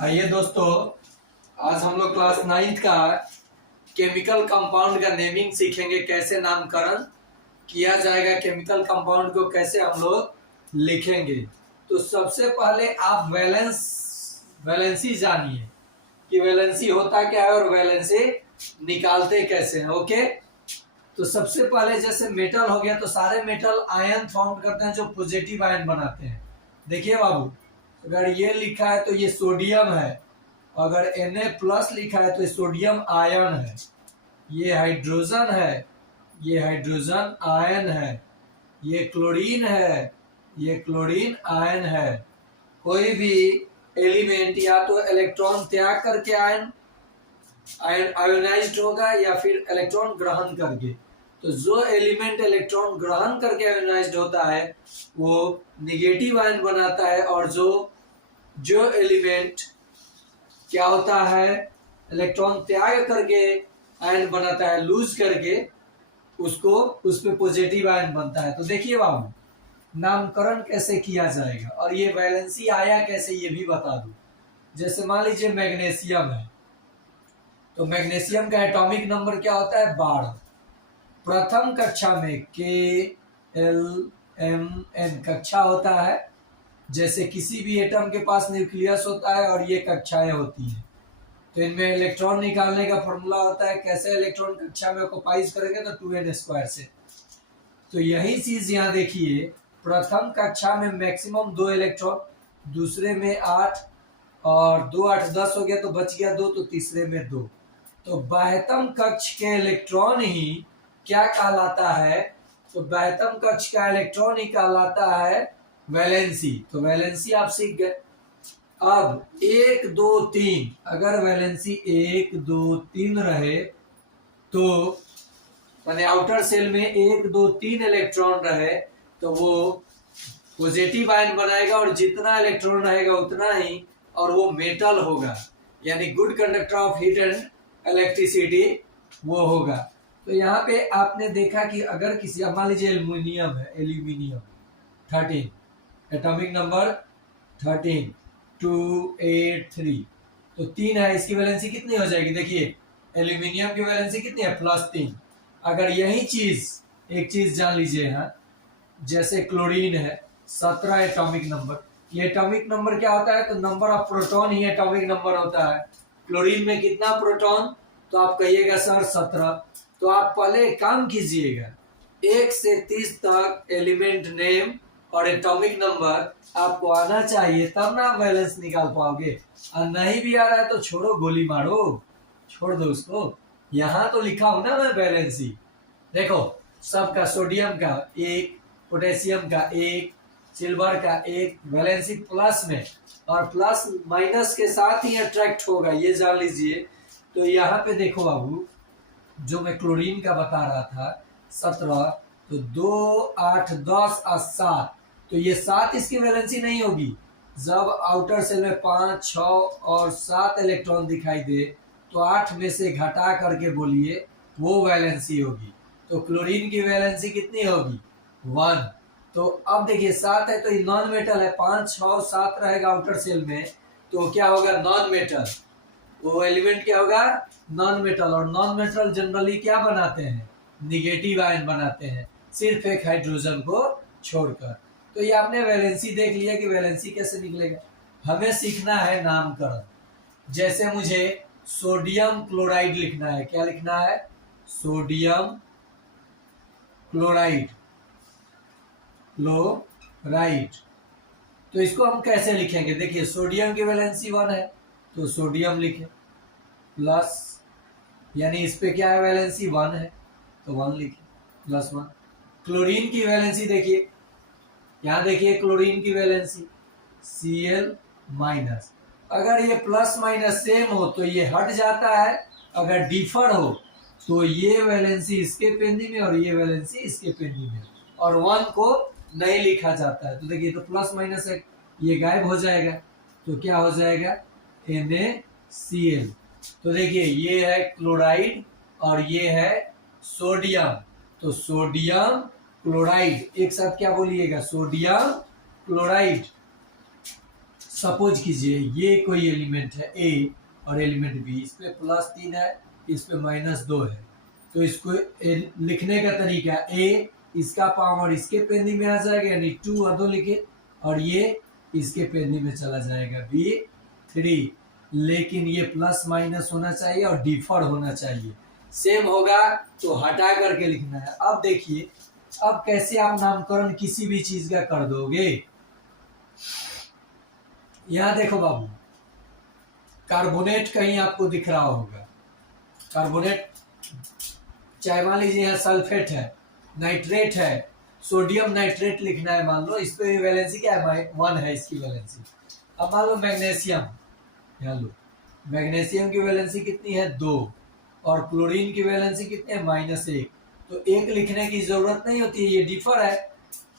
आइए दोस्तों, आज हम लोग क्लास 9th का केमिकल कंपाउंड का नेमिंग सीखेंगे। कैसे नामकरण किया जाएगा, केमिकल कंपाउंड को कैसे हम लोग लिखेंगे। तो सबसे पहले आप वैलेंसी जानिए कि वैलेंसी होता क्या है और वैलेंसी निकालते कैसे हैं। ओके, तो सबसे पहले जैसे मेटल हो गया तो सारे मेटल आयन फाउंड करते हैं जो पॉजिटिव आयन बनाते हैं। देखिए बाबू, अगर ये लिखा है तो ये सोडियम है, अगर Na+ लिखा है तो सोडियम आयन है, ये हाइड्रोजन है, ये हाइड्रोजन आयन है, ये क्लोरीन है, ये क्लोरीन आयन है। कोई भी एलिमेंट या तो इलेक्ट्रॉन त्याग करके आयोनाइज्ड होगा या फिर इलेक्ट्रॉन ग्रहण करके। तो जो एलिमेंट इलेक्ट्रॉन ग्रहण करके आयोनाइज्ड होता है वो निगेटिव आयन बनाता है, और जो एलिमेंट क्या होता है, इलेक्ट्रॉन त्याग करके आयन बनाता है, लूज करके, उसको उस पे पॉजिटिव आयन बनता है। तो देखिए बाबू, नामकरण कैसे किया जाएगा और ये वैलेंसी आया कैसे ये भी बता दूं। जैसे मान लीजिए मैग्नीशियम है, तो मैग्नीशियम का एटॉमिक नंबर क्या होता है, 12। प्रथम कक्षा में KLMN कक्षा होता है। जैसे किसी भी एटम के पास न्यूक्लियस होता है और ये कक्षाएं होती हैं, तो इनमें इलेक्ट्रॉन निकालने का फॉर्मूला होता है। कैसे इलेक्ट्रॉन कक्षा में ऑक्युपाइज करेंगे तो 2n² से। तो यही चीज यहाँ देखिए, प्रथम कक्षा में मैक्सिमम 2 इलेक्ट्रॉन, दूसरे में 8, और 2 8 10 हो गया तो बच गया 2, तो तीसरे में 2। तो बाह्यतम कक्ष के इलेक्ट्रॉन ही क्या कहलाता है, तो बाह्यतम कक्ष का इलेक्ट्रॉन ही कहलाता है वैलेंसी। तो वैलेंसी आप सीख गए। अब 1 2 3, अगर वैलेंसी 1 2 3 रहे तो माने आउटर सेल में 1 2 3 इलेक्ट्रॉन रहे तो वो पॉजिटिव आयन बनाएगा, और जितना इलेक्ट्रॉन रहेगा उतना ही, और वो मेटल होगा, यानी good conductor of heat and electricity वो होगा। तो यहाँ पे आपने देखा कि अगर किसी, मान लीजिए एल्यूमिनियम है, एल्यूमिनियम 13, एटॉमिक नंबर 13, 2 8 3, तो 3 है, इसकी वैलेंसी कितनी हो जाएगी। देखिए एल्यूमिनियम की वैलेंसी कितनी है, +3। अगर यही चीज एक चीज जान लीजिए यहाँ, जैसे क्लोरीन है 17 एटॉमिक नंबर। ये एटॉमिक नंबर क्या होता है, तो number of proton he atomic number होता है। क्लोरीन में कितना प्रोटॉन, तो आप कहिएगा सर 17। तो आप पहले काम कीजिएगा, 1 से 30 तक एलिमेंट नेम और एटॉमिक नंबर आपको आना चाहिए, तब ना आप बैलेंस निकाल पाओगे। और नहीं भी आ रहा है तो छोड़ो, गोली मारो, छोड़ दो उसको। यहाँ तो लिखा हूं ना मैं बैलेंसी। देखो सबका, सोडियम का 1, पोटेशियम का 1, सिल्वर का 1, वैलेंसी प्लस में, और प्लस माइनस के साथ ही अट्रैक्ट होगा, ये जान लीजिए। तो यहाँ पे देखो बाबू, जो मैं क्लोरीन का बता रहा था 17, तो 2 8 10 और 7, तो ये 7 इसकी वैलेंसी नहीं होगी। जब आउटर सेल में 5 6 और 7 इलेक्ट्रॉन दिखाई दे तो 8 में से घटा करके बोलिए वो वैलेंसी होगी। तो क्लोरीन की वैलेंसी कितनी होगी, 1। तो अब देखिए 7 है तो ये नॉन मेटल है, 5 6 7 रहेगा आउटर सेल में, तो क्या होगा, नॉन मेटल। वो एलिमेंट क्या होगा, नॉन मेटल। और नॉन मेटल जनरली क्या बनाते हैं, निगेटिव आयन बनाते हैं, सिर्फ एक हाइड्रोजन को छोड़कर। तो ये आपने वैलेंसी देख लिया कि वैलेंसी कैसे निकलेगा। हमें सीखना है नामकरण। जैसे मुझे सोडियम क्लोराइड लिखना है, क्या लिखना है, सोडियम क्लोराइड, क्लोराइड। तो इसको हम कैसे लिखेंगे, देखिए सोडियम की वैलेंसी 1 है तो सोडियम लिखे, प्लस, यानी इस पे क्या है, वैलेंसी 1 है तो 1 लिखे, +1। क्लोरीन की वैलेंसी देखिए, यहाँ देखिए क्लोरीन की वैलेंसी Cl-। अगर ये प्लस माइनस सेम हो तो ये हट जाता है, अगर डिफर हो तो ये वैलेंसी इसके पेंदी में और ये वैलेंसी इसके पेंदी में, और 1 को नहीं लिखा जाता है। तो देखिए, तो प्लस माइनस है, ये गायब हो जाएगा, तो क्या हो जाएगा, NaCl। तो देखिए ये है क्लोराइड और ये है सोडियम, तो सोडियम क्लोराइड, एक साथ क्या बोलिएगा, सोडियम क्लोराइड। सपोज कीजिए ये कोई एलिमेंट है ए और एलिमेंट बी, इस पे +3 है, इस पे -2 है, तो इसको लिखने का तरीका ए इसका पावर इसके पेंदी में आ जाएगा यानी 2 और 2 लिखे, और ये इसके पेंदी में चला जाएगा b3, लेकिन ये प्लस माइनस होना चाहिए और डिफर होना चाहिए। सेम होगा तो हटा करके लिखना है। अब देखिए अब कैसे आप नामकरण किसी भी चीज का कर दोगे। यहां देखो बाबू, कार्बोनेट कहीं आपको दिख रहा होगा, कार्बोनेट, चाहे मान लीजिए यहाँ सल्फेट है, नाइट्रेट है, सोडियम नाइट्रेट लिखना है, मान लो इस पे वैलेंसी क्या है 1 है इसकी वैलेंसी। अब मान लो मैग्नीशियम, यहाँ लो मैग्नीशियम की वैलेंसी कितनी है 2 और क्लोरीन की वैलेंसी कितनी है -1, तो 1 लिखने की जरूरत नहीं होती है, ये डिफर है,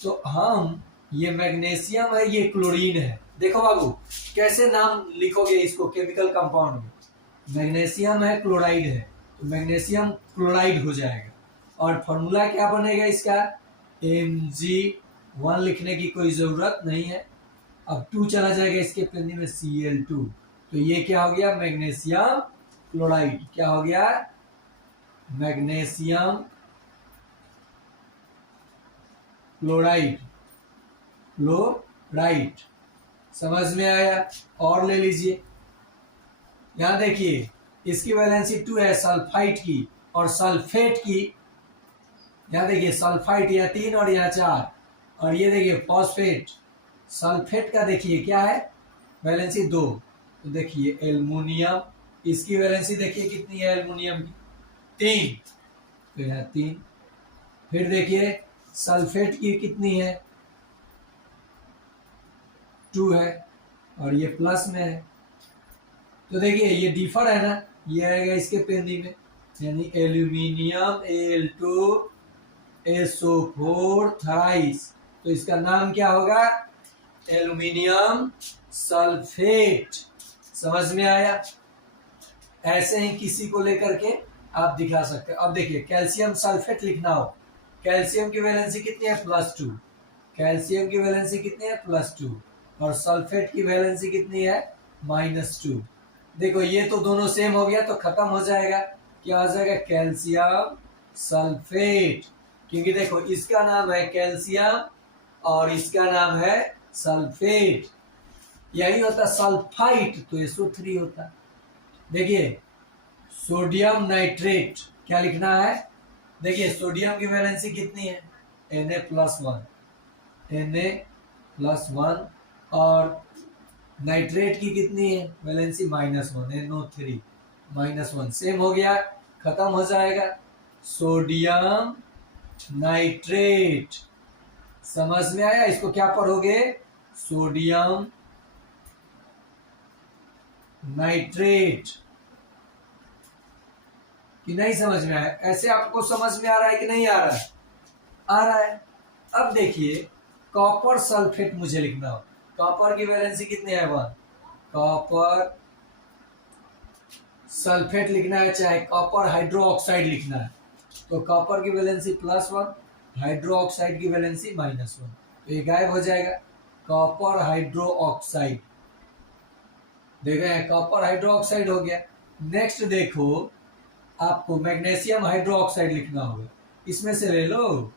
तो हम ये मैग्नीशियम है ये क्लोरीन है। देखो बाबू कैसे नाम लिखोगे इसको केमिकल कंपाउंड में, मैग्नीशियम है क्लोराइड है तो मैग्नीशियम क्लोराइड हो जाएगा, और फॉर्मूला क्या बनेगा इसका Mg1 लिखने की कोई जरूरत नहीं है। अब 2 चला जाएगा इसके पेंदी में Cl2, तो ये क्या हो गया मैग्नीशियम क्लोराइड, क्या हो गया मैग्नीशियम क्लोराइड, क्लोराइड। समझ में आया। और ले लीजिए, यहां देखिए इसकी वैलेंसी 2 है सल्फाइड की, और सल्फेट की यहां देखिए सल्फाइड या 3 और या 4, और ये देखिए फॉस्फेट, सल्फेट का देखिए क्या है वैलेंसी 2, तो देखिए एल्युमिनियम, इसकी वैलेंसी देखिए कितनी है एल्युमिनियम की 3, तो यहाँ 3। फिर देखिए सल्फेट की कितनी है 2 है, और ये प्लस में है, तो देखिए ये डिफर है ना, ये आएगा इसके पेंदी में, यानी एल्यूमिनियम Al2SO4 थराइस, तो इसका नाम क्या होगा एल्यूमिनियम सल्फेट। समझ में आया। ऐसे ही किसी को लेकर के आप दिखा सकते हो। अब देखिए कैल्शियम सल्फेट लिखना हो, कैल्शियम की वैलेंसी कितनी है +2, कैल्शियम की वैलेंसी कितनी है +2, और सल्फेट की वैलेंसी कितनी है -2। देखो ये तो दोनों सेम हो गया तो खत्म हो जाएगा, क्या हो जाएगा कैल्शियम सल्फेट, क्योंकि देखो इसका नाम है कैल्शियम और इसका नाम है सल्फेट। यही होता सल्फाइट तो SO3 होता। देखिए सोडियम नाइट्रेट क्या लिखना है, देखिए सोडियम की वैलेंसी कितनी है Na+1, Na+1, और नाइट्रेट की कितनी है वैलेंसी -1, NO3 -1, सेम हो गया खत्म हो जाएगा सोडियम नाइट्रेट। समझ में आया। इसको क्या पढ़ोगे सोडियम नाइट्रेट, कि नहीं समझ में आया। ऐसे आपको समझ में आ रहा है कि नहीं आ रहा है, आ रहा है। अब देखिए कॉपर सल्फेट मुझे लिखना हो, कॉपर की वैलेंसी कितनी है 1, कॉपर सल्फेट लिखना है, चाहे कॉपर हाइड्रोक्साइड लिखना है, तो कॉपर की वैलेंसी +1, हाइड्रोक्साइड की वैलेंसी -1, तो ये गायब हो जाएगा कॉपर हाइड्रोक्साइड। देख रहे हैं कॉपर हाइड्रोक्साइड हो गया। नेक्स्ट देखो आपको मैग्नीशियम हाइड्रोक्साइड लिखना होगा, इसमें से ले लो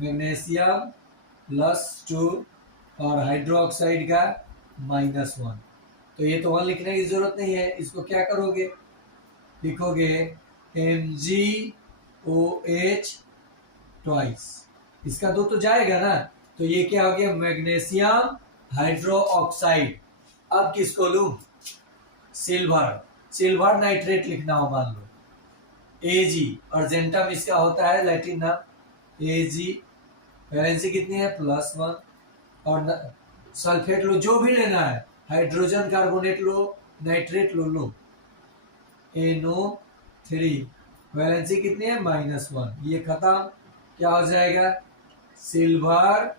मैग्नीशियम +2 और हाइड्रोक्साइड का -1, तो ये तो 1 लिखने की जरूरत नहीं है। इसको क्या करोगे लिखोगे MgOH ट्वाइस, इसका 2 तो जाएगा ना, तो ये क्या हो गया मैग्नीशियम हाइड्रोक्साइड। अब किसको लूं सिल्वर, सिल्वर नाइट्रेट लिखना हो मान लो Ag, अर्जेंटम इसका होता है लैटिन नाम Ag, वैलेंसी कितनी है +1, और सल्फेट लो जो भी लेना है, हाइड्रोजन कार्बोनेट लो नाइट्रेट लो NO3, वैलेंसी कितनी है -1, ये खत्म। क्या हो जाएगा सिल्वर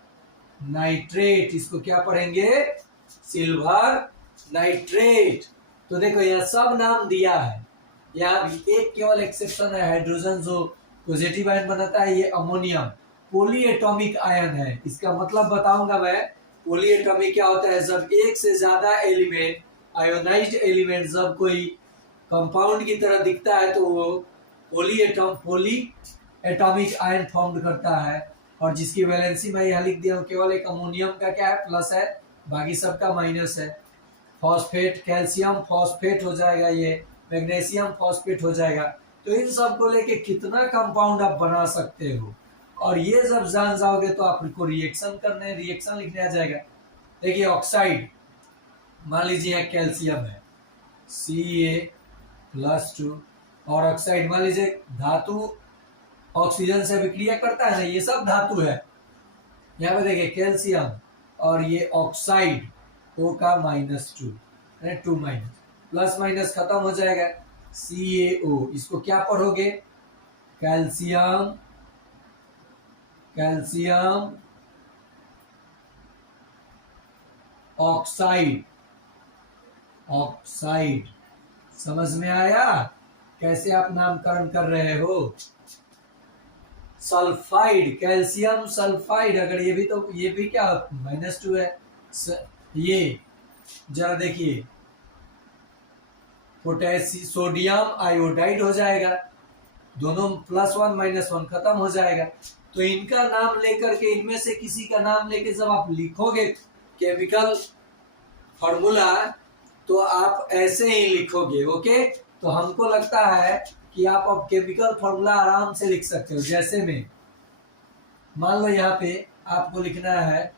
नाइट्रेट, इसको क्या पढ़ेंगे सिल्वर नाइट्रेट। तो देखो यह सब नाम दिया है, यहाँ भी एक केवल एक्सेप्शन है, हाइड्रोजन जो पॉजिटिव आयन बनाता है ये अमोनियम पॉली एटॉमिक आयन है, इसका मतलब बताऊंगा मैं पॉलीएटॉमिक क्या होता है, जब एक से ज्यादा एलिमेंट, आयोनाइज्ड एलिमेंट जब कोई कंपाउंड की तरह दिखता है तो वो पॉली एटॉमिक आयन फॉर्म करता है। और जिसकी वैलेंसी मैं यहाँ लिख दिया हूँ, केवल एक अमोनियम का क्या है, प्लस है, बाकी सबका माइनस है। फॉस्फेट, कैल्शियम फॉस्फेट हो जाएगा, ये मैग्नीशियम फॉस्फेट हो जाएगा। तो इन सब को लेके कितना कंपाउंड आप बना सकते हो, और ये जब जान जाओगे तो आपको रिएक्शन करने, रिएक्शन लिखने आ जाएगा। देखिए ऑक्साइड, मान लीजिए यहाँ कैल्शियम है Ca+2, और ऑक्साइड मान लीजिए धातु ऑक्सीजन से अभिक्रिया करता है ना, ये सब धातु है। यहाँ पे देखिए कैल्शियम और ये ऑक्साइड O का -2, 2 प्लस माइनस खत्म हो जाएगा, CaO। इसको क्या पढ़ोगे, कैल्शियम ऑक्साइड, समझ में आया कैसे आप नामकरण कर रहे हो। सल्फाइड, कैल्शियम सल्फाइड, अगर ये भी तो ये भी क्या -2 है। ये जरा देखिए सोडियम आयोडाइड हो जाएगा, दोनों +1 -1 खत्म हो जाएगा। तो इनका नाम लेकर के, इनमें से किसी का नाम लेके जब आप लिखोगे केमिकल फॉर्मूला, तो आप ऐसे ही लिखोगे। ओके, तो हमको लगता है कि आप अब केमिकल फॉर्मूला आराम से लिख सकते हो। जैसे में मान लो यहाँ पे आपको लिखना है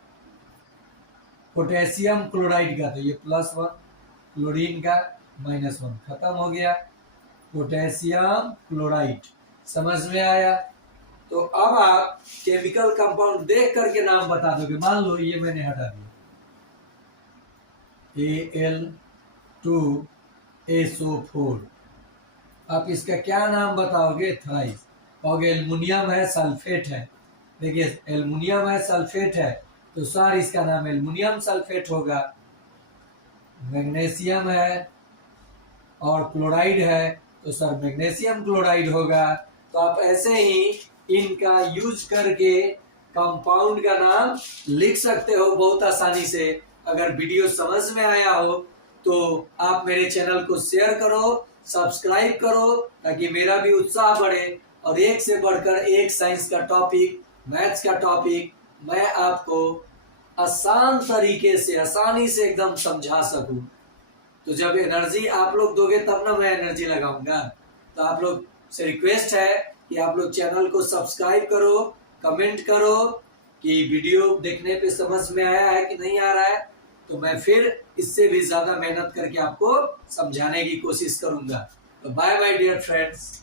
पोटेशियम क्लोराइड का, तो ये +1, क्लोरीन का -1 खत्म हो गया, पोटेशियम क्लोराइड। समझ में आया। तो अब आप केमिकल कंपाउंड देख करके नाम बता दोगे। मान लो ये मैंने हटा दिया, Al2SO4, आप इसका क्या नाम बताओगे, थ्राइस। कहोगे एल्युमिनियम है, सल्फेट है। देखिए एल्युमिनियम है, सल्फेट है, तो सर इसका नाम एल्युमिनियम सल्फेट होगा। मैग्नीशियम है और क्लोराइड है, तो सर मैग्नीशियम क्लोराइड होगा। तो आप ऐसे ही इनका यूज करके कंपाउंड का नाम लिख सकते हो बहुत आसानी से। अगर वीडियो समझ में आया हो तो आप मेरे चैनल को शेयर करो, सब्सक्राइब करो, ताकि मेरा भी उत्साह बढ़े और एक से बढ़कर एक साइंस का टॉपिक, मैथ्स का टॉपिक मैं आपको आसान तरीके से, आसानी से एकदम समझा सकूं। तो जब एनर्जी आप लोग दोगे तब ना मैं एनर्जी लगाऊंगा। तो आप लोग से रिक्वेस्ट है कि आप लोग चैनल को सब्सक्राइब करो, कमेंट करो कि वीडियो देखने पे समझ में आया है कि नहीं आ रहा है, तो मैं फिर इससे भी ज्यादा मेहनत करके आपको समझाने की कोशिश करूंगा। तो बाय बाय डियर फ्रेंड्स।